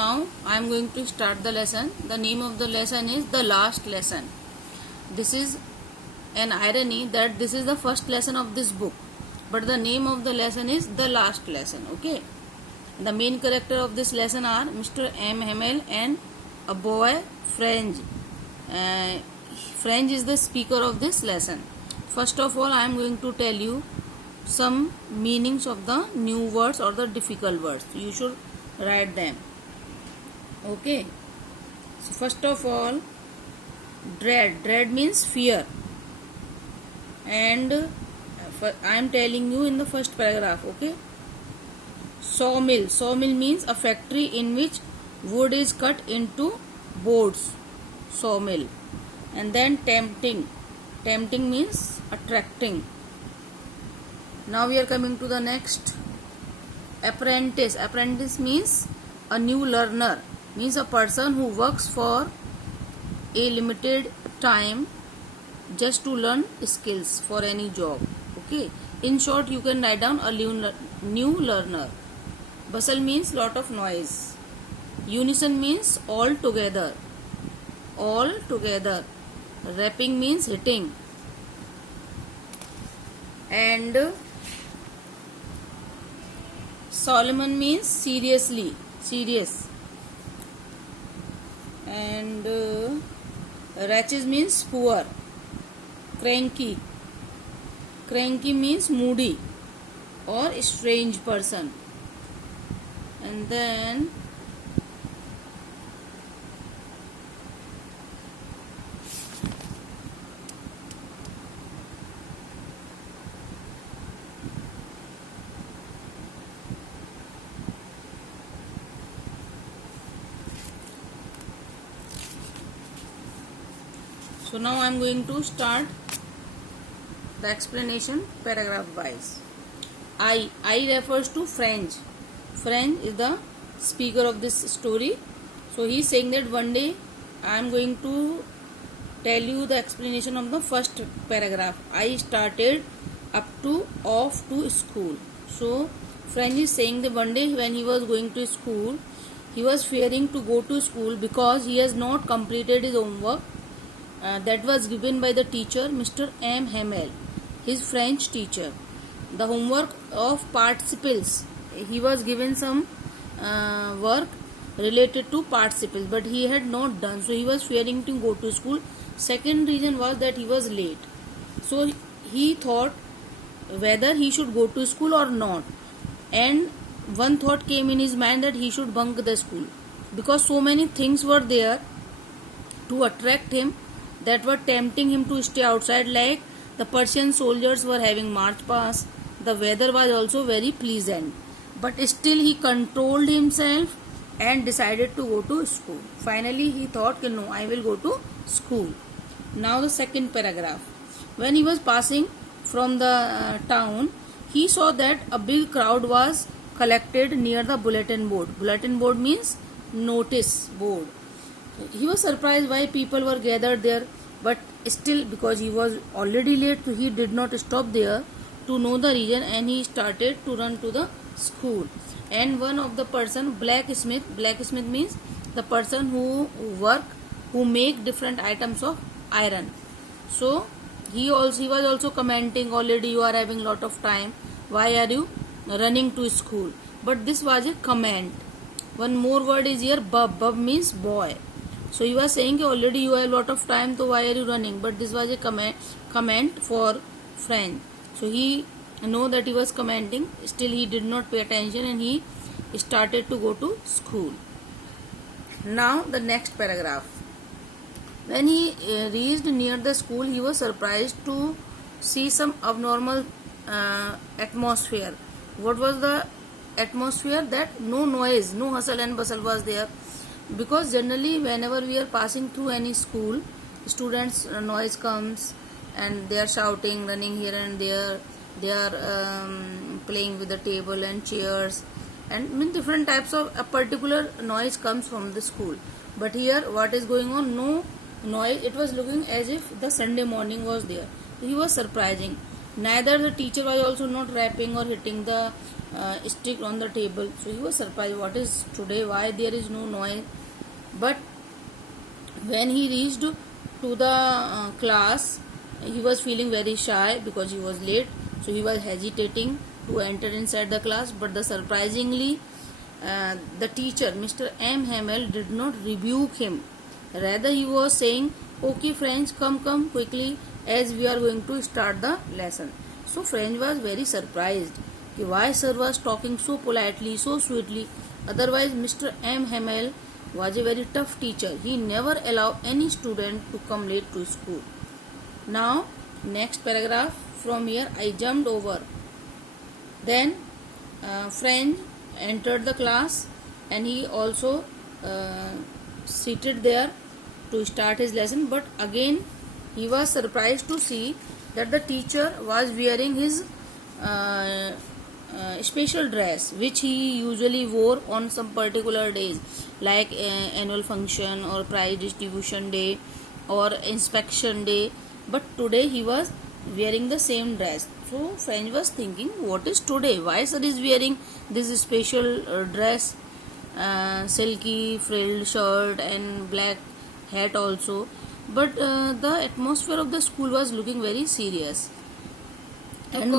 now I am going to start the lesson. The name of the lesson is The Last Lesson. This is an irony that this is the first lesson of this book, but the name of the lesson is The Last Lesson. Okay. The main character of this lesson are Mr. M. Hamel and a boy French. French is the speaker of this lesson. First of all, I am going to tell you some meanings of the new words or the difficult words. You should write them. Okay. So first of all, dread. Dread means fear. And I am telling you in the first paragraph. Okay. Sawmill. Sawmill means a factory in which wood is cut into boards. Sawmill. And then tempting. Tempting means attracting. Now we are coming to the next. Apprentice. Apprentice means a new learner. Means a person who works for a limited time just to learn skills for any job. Okay. In short, you can write down a new learner. Bustle means lot of noise. Unison means all together. All together. Rapping means hitting. And Solomon means seriously, serious. And wretched means poor. Cranky. Cranky means moody or strange person. And then so now I am going to start the explanation paragraph wise. I refers to French. French is the speaker of this story. So he is saying that one day I am going to tell you the explanation of the first paragraph. I started off to school. So French is saying that one day when he was going to school, he was fearing to go to school because he has not completed his homework that was given by the teacher, Mr. M. Hamel, his French teacher. The homework of participles. He was given some work related to participles, but he had not done. So he was fearing to go to school. Second reason was that he was late. So he thought whether he should go to school or not. And one thought came in his mind that he should bunk the school, because so many things were there to attract him that were tempting him to stay outside, like the Persian soldiers were having march past. The weather was also very pleasant, but still he controlled himself and decided to go to school. Finally he thought, no, I will go to school. Now the second paragraph. When he was passing from the town, he saw that a big crowd was collected near the bulletin board. Bulletin board means notice board. He was surprised why people were gathered there, but still, because he was already late, so he did not stop there to know the reason, and he started to run to the school. And one of the person, blacksmith means the person who make different items of iron. So he was also commenting, already you are having lot of time, why are you running to school? But this was a comment. One more word is here, bub means boy. So he was saying already you have a lot of time, so why are you running? But this was a comment for French. So he know that he was commenting, still he did not pay attention and he started to go to school. Now the next paragraph. When he reached near the school, he was surprised to see some abnormal atmosphere. What was the atmosphere? That no noise, no hustle and bustle was there. Because generally whenever we are passing through any school, students noise comes and they are shouting, running here and there, they are playing with the table and chairs, and different types of a particular noise comes from the school. But here what is going on? No noise. It was looking as if the Sunday morning was there. He was surprising. Neither the teacher was also not rapping or hitting the stick on the table. So he was surprised, what is today, why there is no noise. But when he reached to the class, he was feeling very shy because he was late, so he was hesitating to enter inside the class. But surprisingly, the teacher, Mr. M. Hamel, did not rebuke him. Rather, he was saying, "Okay, friends, come quickly, as we are going to start the lesson." So, French was very surprised कि why sir was talking so politely, so sweetly. Otherwise, Mr. M. Hamel was a very tough teacher. He never allowed any student to come late to school. Now, next paragraph from here I jumped over. Then, French entered the class and he also seated there to start his lesson. But again, he was surprised to see that the teacher was wearing his special dress which he usually wore on some particular days, like annual function or prize distribution day or inspection day. But today he was wearing the same dress. So French was thinking, what is today, why sir is wearing this special dress, silky frilled shirt and black hat also. But the atmosphere of the school was looking very serious and